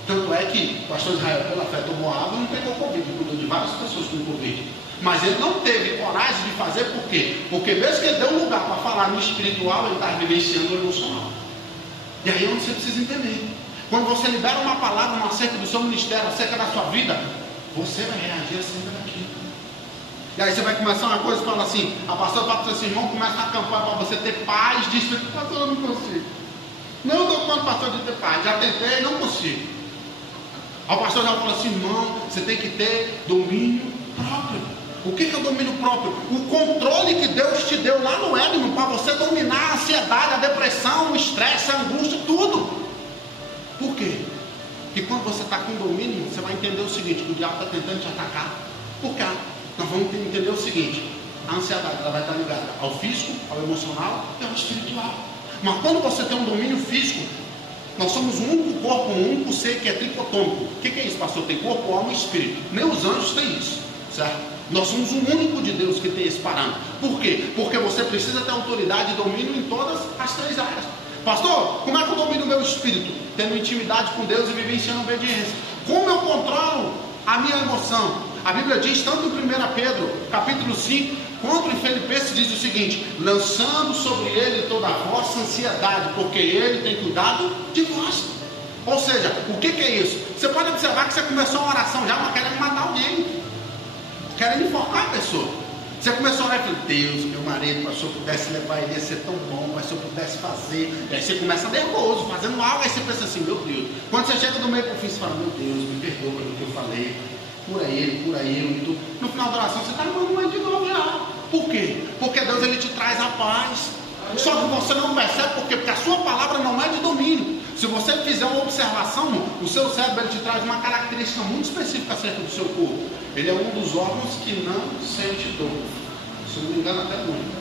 Tanto é que o pastor Israel, pela fé, tomou água e não pegou Covid. Ele cuidou de várias pessoas com Covid. Mas ele não teve coragem de fazer, por quê? Porque mesmo que ele deu um lugar para falar no espiritual, ele estava vivenciando o emocional. E aí é onde você precisa entender. Quando você libera uma palavra acerca do seu ministério, acerca da sua vida, você vai reagir acerca daquilo. E aí você vai começar uma coisa e fala assim, a pastora fala para o seu irmão, começa a campanha para você ter paz de espírito. Pastor, eu não consigo. Não dou conta, pastor, de ter paz. Já tentei, não consigo. Aí o pastor já fala assim, irmão, você tem que ter domínio próprio. O que é o domínio próprio? O controle que Deus te deu lá no Éden, para você dominar a ansiedade, a depressão, o estresse, a angústia, tudo. Por quê? Porque quando você está com domínio, você vai entender o seguinte, que o diabo está tentando te atacar. Por quê? Nós vamos entender o seguinte, a ansiedade ela vai estar ligada ao físico, ao emocional e ao espiritual. Mas quando você tem um domínio físico, nós somos um único corpo, um único ser que é tricotômico. O que é isso, pastor? Tem corpo, alma e espírito. Nem os anjos têm isso, certo? Nós somos o único de Deus que tem esse parâmetro. Por quê? Porque você precisa ter autoridade e domínio em todas as 3 áreas. Pastor, como é que eu domino o meu espírito? Tendo intimidade com Deus e vivenciando obediência. Como eu controlo a minha emoção? A Bíblia diz, tanto em 1 Pedro, capítulo 5, quanto em Filipenses, diz o seguinte, lançando sobre ele toda a vossa ansiedade, porque ele tem cuidado de vós. Ou seja, o que é isso? Você pode observar que você começou uma oração já, mas querendo matar alguém. Querendo enfocar a pessoa. Você começou a orar e falou, Deus, meu marido, mas se eu pudesse levar ele, ia ser tão bom, mas se eu pudesse fazer. E aí você começa nervoso, fazendo algo, aí você pensa assim, meu Deus. Quando você chega do meio para o fim, você fala, meu Deus, me perdoa pelo que eu falei. Cura ele, e tudo. No final da oração, você está mandando mais de novo já. Por quê? Porque Deus, ele te traz a paz. Só que você não percebe, por quê? Porque a sua palavra não é de domínio. Se você fizer uma observação, o seu cérebro, ele te traz uma característica muito específica acerca do seu corpo. Ele é um dos órgãos que não sente dor. Se não me engano, até muito.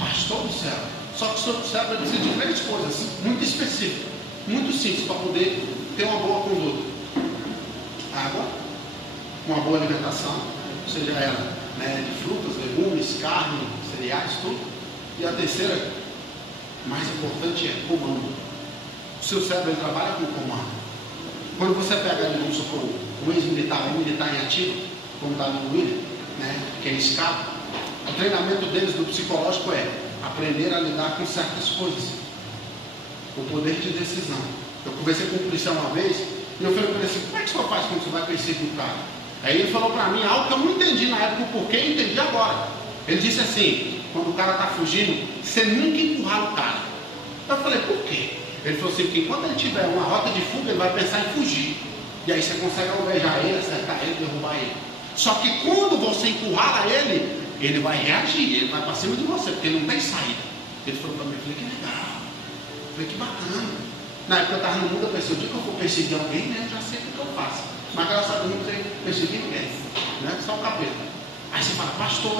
Pastor do céu. Só que o seu cérebro precisa de 3 coisas muito específicas, muito simples, para poder ter uma boa conduta. Água, uma boa alimentação, seja ela né, de frutas, legumes, carne, cereais, tudo. E a terceira, mais importante, é comando. O seu cérebro ele trabalha com comando. Quando você pega, vamos supor, um ex-militar, um militar em ativo, como está no William, né, que é escapa, o treinamento deles do psicológico é aprender a lidar com certas coisas. O poder de decisão. Eu conversei com um policial uma vez e eu falei para ele assim: como é que o senhor faz quando você vai perseguir o cara? Aí ele falou para mim algo que eu não entendi na época, o porquê, eu entendi agora. Ele disse assim: quando o cara está fugindo, você nunca empurrar o cara. Eu falei: por quê? Ele falou assim: porque enquanto ele tiver uma rota de fuga, ele vai pensar em fugir. E aí você consegue alvejar ele, acertar ele, derrubar ele. Só que quando você empurrar ele, ele vai reagir, ele vai para cima de você, porque ele não tem saída. Ele falou para mim, eu falei: que legal, eu falei: que bacana. Na época eu estava no mundo, eu pensei: o dia que eu for perseguir alguém, né, eu já sei o que eu faço. Mas graças a Deus não sei perseguir ninguém, né, só o capeta. Aí você fala: pastor,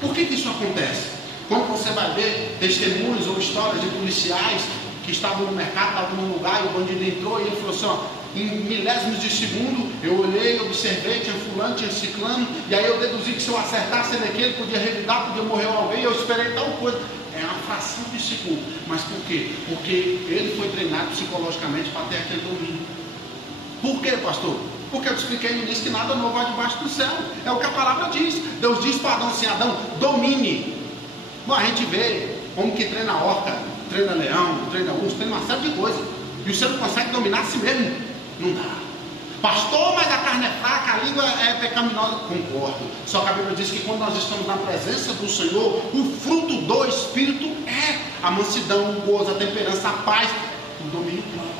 por que isso acontece? Quando você vai ver testemunhos ou histórias de policiais que estavam no mercado, estavam num lugar e o bandido entrou e ele falou assim: ó, em milésimos de segundo, eu olhei, observei, tinha fulano, tinha ciclano, e aí eu deduzi que se eu acertasse naquele, podia revidar, podia morrer alguém, eu esperei tal coisa. É uma fração de segundo. Mas por quê? Porque ele foi treinado psicologicamente para ter aquele domínio. Por quê, pastor? Porque eu te expliquei no início que nada novo vai debaixo do céu. É o que a palavra diz. Deus diz para Adão assim: Adão, domine. Bom, a gente vê como que treina orca, treina leão, treina urso, treina uma série de coisas. E você não consegue dominar a si mesmo. Não dá. Pastor, mas a carne é fraca, a língua é pecaminosa. Concordo. Só que a Bíblia diz que quando nós estamos na presença do Senhor, o fruto do Espírito é a mansidão, o gozo, a temperança, a paz, o domínio próprio.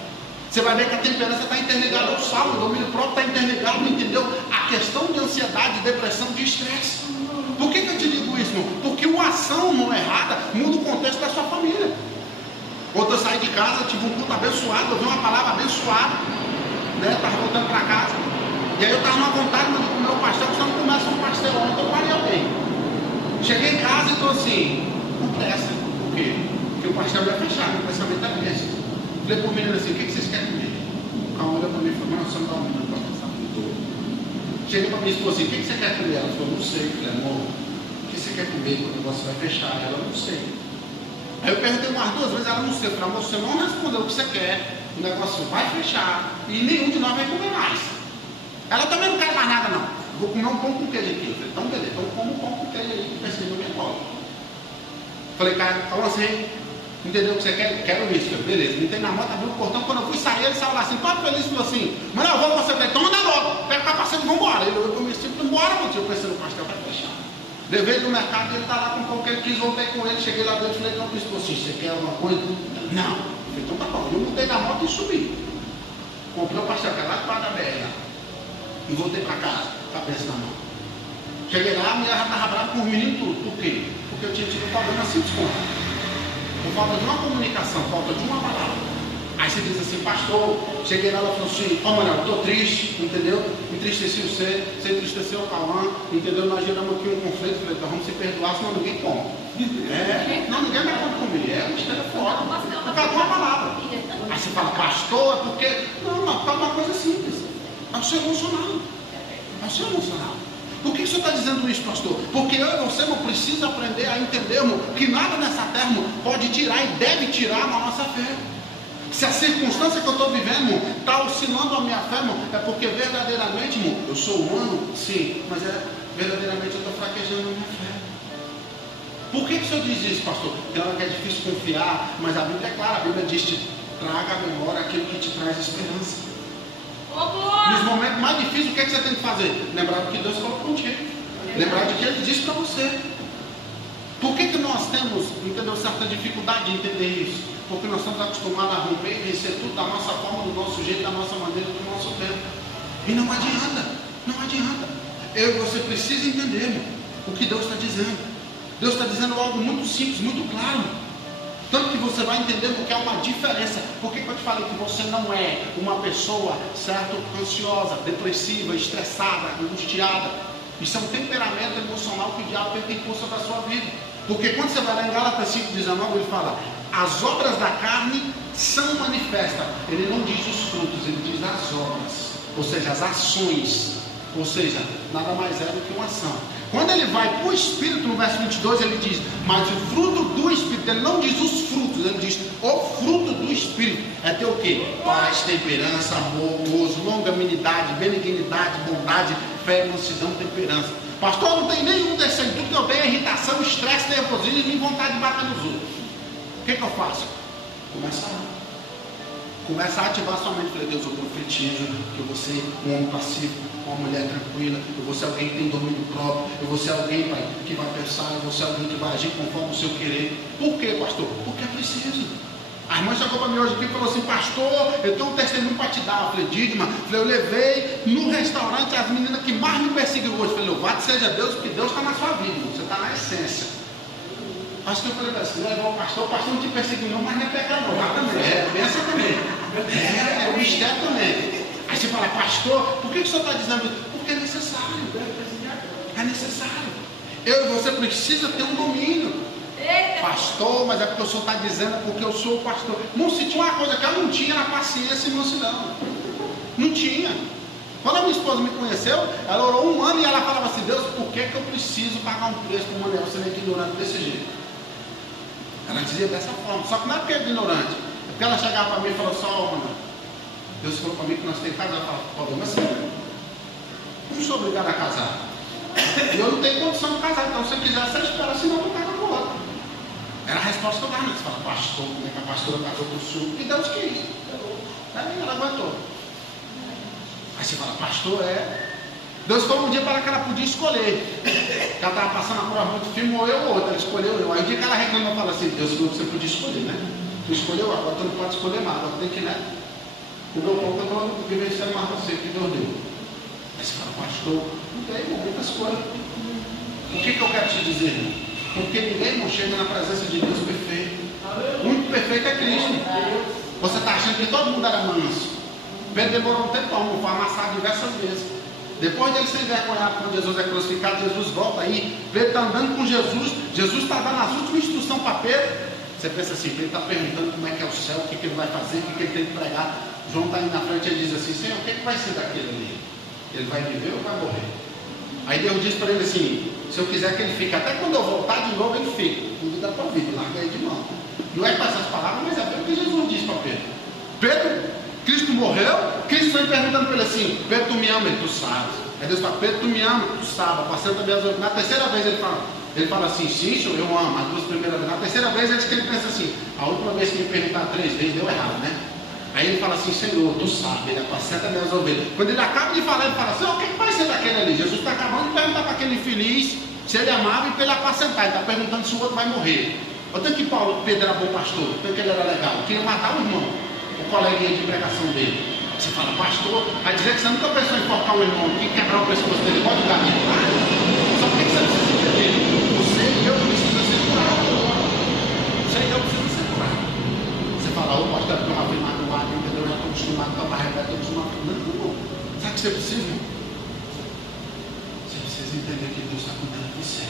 Você vai ver que a temperança está interligada ao salmo, o domínio próprio está interligado, entendeu? A questão de ansiedade, depressão, de estresse. Por que eu te digo isso, irmão? Porque uma ação não errada muda o contexto da sua família. Ontem eu saí de casa, tive um culto abençoado, eu ouvi uma palavra abençoada, né? Estava voltando para casa, e aí eu estava numa vontade de comer um pastel, que você não começa um pastel ontem, eu parei alguém. Cheguei em casa e estou assim, com pressa. Por quê? Porque o pastel ia fechar, meu pensamento é esse. Falei para o menino assim: o que vocês querem comer? O cara olhou para mim e falou: não, você não está ouvindo para pensar muito. Cheguei para minha esposa assim: o que você quer comer? Ela falou: não sei. Eu falei: amor, o que você quer comer quando o negócio vai fechar? Ela: não sei. Aí eu perguntei umas duas vezes, ela: não sei. Eu falei: amor, você não respondeu o que você quer, o negócio vai fechar e nenhum de nós vai comer mais. Ela: também não quer mais nada não, vou comer um pão com queijo aqui. Eu falei: então beleza, então como um pão com queijo aí, que pensei no meu colo. Falei: cara, fala assim, entendeu o que você quer? Quero isso. Falei: beleza, não tem na moto, abriu o portão. Quando eu fui sair, ele saiu lá assim, todo feliz, falou assim: mano, eu vou com você. Eu falei: então anda logo, pega o capacete e vambora. Ele olhou para mim assim: embora, meu tio. Eu pensei no pastel para fechar. Levei ele no mercado, ele está lá com o pão que ele quis, voltei com ele, cheguei lá dentro e falei: então, esposa, assim, você quer alguma coisa? Não. Eu falei: então tá bom. Eu mudei na moto e subi. Comprei o pastel, que é lá de da BR, e voltei para casa, cabeça na mão. Cheguei lá, a mulher já estava brava com os meninos tudo. Por quê? Porque eu tinha tido um problema simples com ela. Por falta de uma comunicação, falta de uma palavra. Aí você diz assim: pastor, cheguei lá, ela falou assim: ó, Manuel, eu estou triste, entendeu? Entristeci você entristeceu o Cauã, entendeu? Nós geramos aqui um conflito. Falei: então vamos se perdoar, senão ninguém come. Não, ninguém vai comer. É uma história fora. Por causa de uma palavra. Aí você fala: pastor, é porque. Não, por causa de uma coisa simples. É o seu emocional. É o seu emocional. Por que o senhor está dizendo isso, pastor? Porque eu e você não precisamos aprender a entendermos que nada nessa terra pode tirar e deve tirar a nossa fé. Se a circunstância que eu estou vivendo está oscilando a minha fé, irmão, é porque verdadeiramente, irmão, eu sou humano, sim, mas verdadeiramente eu estou fraquejando a minha fé. Por que o senhor diz isso, pastor? Claro que é difícil confiar, mas a Bíblia é clara, a Bíblia diz: te traga à memória aquilo que te traz esperança. Nos momentos mais difíceis, o que você tem que fazer? Lembrar do que Deus falou contigo. Lembrar de que Ele disse para você. Por que nós temos, entendeu, certa dificuldade de entender isso? Porque nós estamos acostumados a romper e vencer tudo da nossa forma, do nosso jeito, da nossa maneira, do nosso tempo. E não adianta, não adianta. Eu e você precisa entender, irmão, o que Deus está dizendo. Deus está dizendo algo muito simples, muito claro. Tanto que você vai entendendo que há uma diferença. Por que eu te falei que você não é uma pessoa, certo, ansiosa, depressiva, estressada, angustiada? Isso é um temperamento emocional que o diabo tenta impor sobre a sua vida. Porque quando você vai lá em Gálatas 5,19, ele fala: as obras da carne são manifestas. Ele não diz os frutos, ele diz as obras. Ou seja, as ações. Ou seja, nada mais é do que uma ação. Quando ele vai para o Espírito, no verso 22, ele diz, mas o fruto do Espírito, ele não diz os frutos, ele diz o fruto do Espírito. É ter o quê? Paz, temperança, amor, gozo, longanimidade, benignidade, bondade, fé, mansidão, temperança. Pastor, não tem nenhum desses aí, tudo que eu tenho é irritação, estresse, nervosismo e vontade de bater nos outros. O que eu faço? Começa a ativar sua mente. Falei, Deus, eu profetizo que eu vou ser um homem pacífico, uma mulher tranquila, eu vou ser alguém que tem domínio próprio, eu vou ser alguém, Pai, que vai pensar, eu vou ser alguém que vai agir conforme o seu querer. Por quê, pastor? Porque é preciso. A irmã chegou para mim hoje aqui e falou assim, pastor, eu tenho um testemunho para te dar. Eu falei, Digma, eu levei no restaurante as meninas que mais me perseguiram hoje. Eu falei, louvado seja Deus, porque Deus está na sua vida, você está na essência. Acho que eu falei assim, o pastor não te perseguiu não, mas não é pecado não. Lá também, pensa também. É mistério também. Aí você fala, pastor, por que o senhor está dizendo isso? Porque é necessário. É necessário. Eu e você precisa ter um domínio. Pastor, mas é porque o senhor está dizendo porque eu sou o pastor. Não, se tinha uma coisa que eu não tinha na paciência e mansidão. Não tinha. Quando a minha esposa me conheceu, ela orou 1 ano e ela falava assim, Deus, por que eu preciso pagar um preço para uma mulher sendo ignorante desse jeito? Ela dizia dessa forma, só que não é porque é ignorante, é porque ela chegava para mim e falou só, mano, Deus falou para mim que nós temos que casar. Eu falava, problema assim, não sou obrigado a casar. E eu não tenho condição de casar, então se você quiser, você espera, senão eu não caso com o outro. Era a resposta que eu dava. Você fala, pastor, como é que a pastora casou com o senhor? Que Deus quis. Aí ela aguentou. Aí você fala, pastor, Deus falou um dia para ela que ela podia escolher. Ela estava passando a prova muito firme, ou eu ou outro. Ela escolheu eu. Aí o dia que ela reclamou, fala assim, Deus falou que você podia escolher, né? Tu escolheu, agora tu não pode escolher mais. Agora tem que, né? O meu pão que eu estou vivenciando mais você, que Deus deu. Aí você fala, pastor, não tem, irmão, muitas coisas. O que eu quero te dizer, irmão? Porque ninguém, irmão, chega na presença de Deus perfeito. O único perfeito é Cristo. Você está achando que todo mundo era manso. Pedro demorou um tempão, foi amassado diversas vezes. Depois dele ser envergonhado quando Jesus é crucificado, Jesus volta aí. Pedro está andando com Jesus. Jesus está dando as últimas instruções para Pedro. Você pensa assim, Pedro está perguntando como é que é o céu, o que ele vai fazer, o que ele tem que pregar. João está aí na frente e diz assim, Senhor, o que vai ser daquele ali? Ele vai viver ou vai morrer? Aí Deus diz para ele assim, se eu quiser que ele fique, até quando eu voltar de novo ele fica. Tudo dá para vida, larga aí de mão. Não é com essas palavras, mas é o que Jesus disse para Pedro. Pedro, Cristo morreu, Cristo foi perguntando para ele assim, Pedro, tu me ama? Ele, tu sabes. Aí Deus fala, Pedro, tu me ama? Tu sabes. Apacenta minhas ovelhas. Na terceira vez ele fala assim, sim, senhor, eu amo. As 2 primeiras vezes. Na terceira vez é que ele pensa assim, a última vez que me perguntaram 3 vezes, deu errado, né? Aí ele fala assim, Senhor, tu sabes, ele apacenta minhas ovelhas. Quando ele acaba de falar, ele fala assim, o que vai ser daquele ali? Jesus está acabando de perguntar para aquele infeliz se ele amava e para ele apacentar. Ele está perguntando se o outro vai morrer. Olha tanto que Pedro era bom pastor, tanto que ele era legal. Queria matar o irmão, o coleguinha de pregação dele. Você fala, pastor, vai dizer que você nunca pensou em enforcar um irmão, que quebrar o pescoço dele, pode dar de lá. Só por que você precisa entender? Você e eu precisamos ser curados. Você e eu precisamos ser curados. Você fala, ô pastor, porque eu já fui magoado, entendeu? Eu já estou acostumado a tomar remédio, estou acostumado a... Não. Sabe o que você precisa? Você precisa entender que Deus está cuidando de você.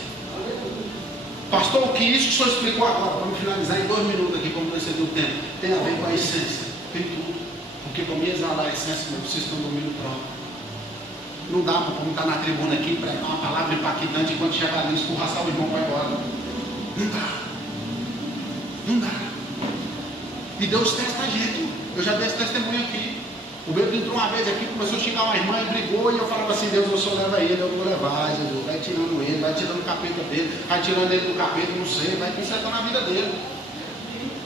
Pastor, o que isso que o senhor explicou agora, vamos finalizar em 2 minutos aqui, como você deu tempo, tem a ver com a essência. Tem tudo. Porque para mim exalar a essência, eu preciso ter um domínio próprio. Não dá para como estar na tribuna aqui, pregar uma palavra impactante, enquanto chegar ali, escorraçar o irmão vai embora. Não dá. Não dá. E Deus testa a gente. Eu já dei esse testemunho aqui. O Pedro entrou uma vez aqui, começou a xingar uma irmã e brigou, e eu falava assim, Deus, o senhor leva ele, eu vou levar, Jesus. Vai tirando ele, vai tirando o capeta dele, vai tirando ele do capeta, não sei, vai consertando a vida dele.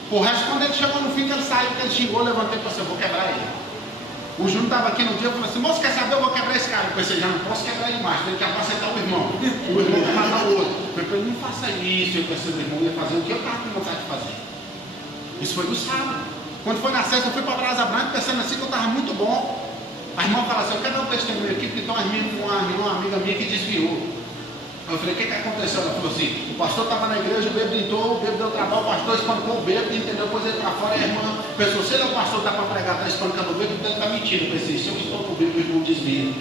O resto, quando ele chegou no fim, que ele saiu, que ele xingou, eu levantei e falei assim, eu vou quebrar ele. O Júnior estava aqui no dia e falou assim, moço, quer saber, eu vou quebrar esse cara. Eu pensei, já não posso quebrar ele mais, tem que apacentar o irmão. O irmão vai matar o outro. Eu falei, não faça isso. Eu pensei, o irmão ia fazer o que eu estava com vontade de fazer. Isso foi no sábado. Quando foi na sexta, eu fui para Brasa Branca, pensando assim que eu estava muito bom. A irmã falou assim, eu quero dar um testemunho aqui, porque tem uma amiga minha que desviou. Eu falei, o que aconteceu? Ela falou assim, o pastor estava na igreja, o bêbado entrou, o bêbado deu trabalho, o pastor espancou o bêbado, entendeu? Depois ele para fora e a irmã pensou, se ele é o pastor, está para pregar, está espancando o bêbado, então ele está mentindo. Eu pensei, se eu estou com o bêbado, o irmão desvia.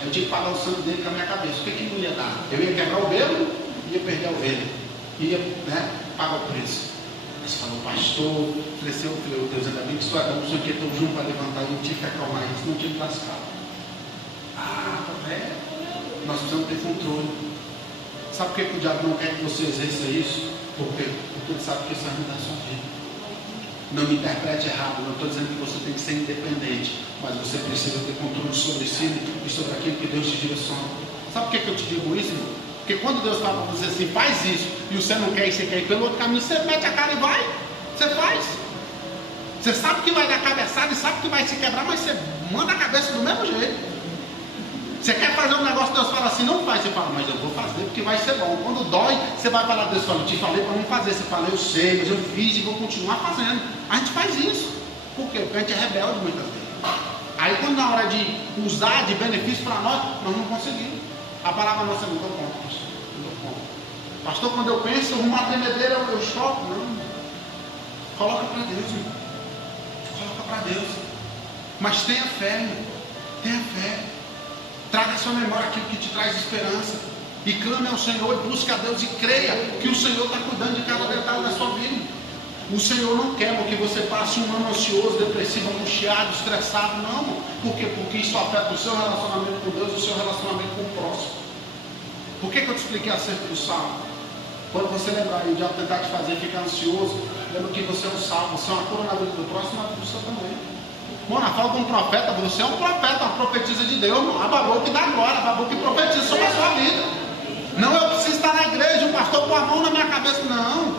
Aí eu tinha que pagar o sangue dele com a minha cabeça. O que não ia dar? Eu ia quebrar o bêbado, ia perder a ovelha. Ia, pagar o preço. Aí você falou, pastor, cresceu, eu falei, Deus, ainda bem que isso é bom, não sei o que, estou junto para levantar, e eu tive que acalmar isso, não tive que lascar. Nós precisamos ter controle. Sabe por que o diabo não quer que você exerça isso? Porque ele sabe que isso vai mudar a sua vida. Não me interprete errado, não estou dizendo que você tem que ser independente, mas você precisa ter controle sobre si e sobre aquilo que Deus te direciona. Sabe por que eu te digo isso, irmão? Porque quando Deus fala para você assim, faz isso, e você não quer e você quer ir pelo outro caminho, você mete a cara e vai, você faz. Você sabe que vai dar cabeçada e sabe que vai se quebrar, mas você manda a cabeça do mesmo jeito. Você quer fazer um negócio, Deus fala assim, não faz. Você fala, mas eu vou fazer porque vai ser bom. Quando dói, você vai falar, Deus fala, eu te falei para não fazer. Você fala, eu sei, mas eu fiz e vou continuar fazendo. A gente faz isso. Por quê? Porque a gente é rebelde muitas vezes. Aí quando na hora de usar de benefício para nós não conseguimos. A palavra nossa não deu conta, pastor. Não deu conta. Pastor, quando eu penso, uma tremedeira, eu choco. Não. Coloca para Deus, irmão. Coloca para Deus. Mas tenha fé, irmão. Tenha fé. Traga à sua memória aquilo que te traz esperança. E clame ao Senhor e busque a Deus e creia que o Senhor está cuidando de cada detalhe da sua vida. O Senhor não quer que você passe um ano ansioso, depressivo, angustiado, estressado. Não. Por quê? Porque isso afeta o seu relacionamento com Deus e o seu relacionamento com o próximo. Por que eu te expliquei acerca do salmo? Quando você lembrar e o diabo tentar te fazer ficar ansioso, lembra que você é um salmo, você é uma cura na vida do próximo, mas do seu também. Mano, fala com um profeta, você é um profeta, uma profetisa de Deus, não há babou que dá glória, babou que profetiza sobre a sua vida. Não, eu preciso estar na igreja, o pastor pôr a mão na minha cabeça, não.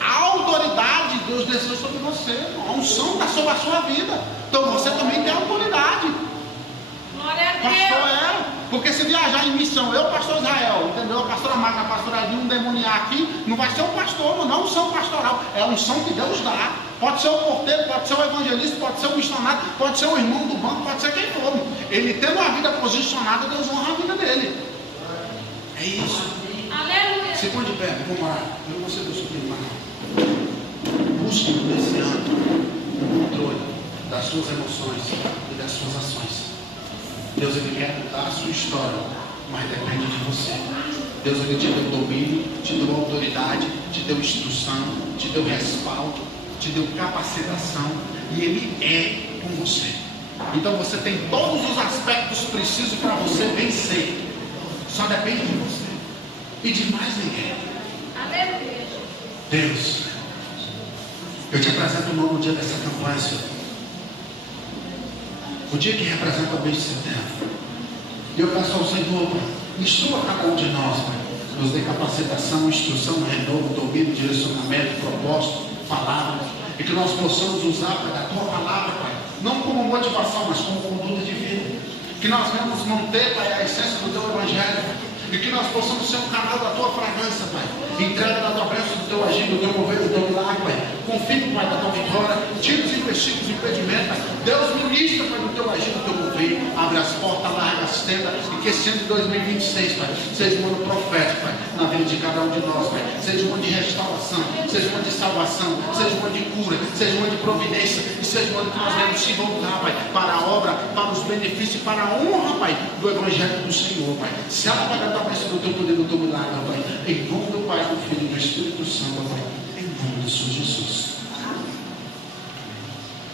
A autoridade Deus desceu sobre você, a unção está sobre a sua vida, então você também tem autoridade. Glória a Deus. Pastor é, porque se viajar em missão, eu, pastor Israel, entendeu? A pastora Magna, a pastora Edinho, um demoniar aqui, não vai ser um pastor, não é unção pastoral, é a unção que Deus dá. Pode ser o porteiro, pode ser o evangelista, pode ser o missionário, pode ser o irmão do banco, pode ser quem for. Ele tendo uma vida posicionada, Deus honra a vida dele. É isso. Aleluia. Se põe de pé, vamos lá. Eu não vou ser do supremo, não. Busque nesse ano o controle das suas emoções e das suas ações. Deus ele quer mudar a sua história, mas depende de você. Deus ele te deu domínio, te deu autoridade, te deu instrução, te deu respaldo, te deu capacitação e Ele é com você. Então você tem todos os aspectos precisos para você vencer. Só depende de você e de mais ninguém. Aleluia. Deus, eu te apresento o novo dia dessa campanha, Senhor. O dia que representa o mês de setembro. E eu peço ao Senhor, instrua cada um de nós, Pai. Nos dê capacitação, instrução, renovo, domínio, direcionamento, propósito, palavra, e que nós possamos usar, Pai, da tua palavra, Pai, não como motivação, mas como conduta de vida. Que nós venhamos manter, Pai, a essência do teu evangelho, e que nós possamos ser um canal da tua fragrância, Pai. Entrega da tua bênção, do teu agir, do teu mover, do teu milagre, Pai. Confie, Pai, da tua vitória. Tira os empecilhos, os impedimentos, Pai. Deus ministra, Pai, do teu agir, do teu mover. Abre as portas, larga as tendas. E que esse ano de 2026, Pai, seja um ano profético, Pai, na vida de cada um de nós, Pai. Seja um ano de restauração, seja um ano de salvação, seja um ano de cura, seja um ano de providência, e seja um ano que nós venhamos se voltar, Pai, para a obra, para os benefícios, para a honra, Pai, do Evangelho do Senhor, Pai. Se ela pagar a bênção do teu poder, do teu milagre, Pai, em nome do Pai, do Filho e do Espírito Santo, Pai, em nome de Jesus.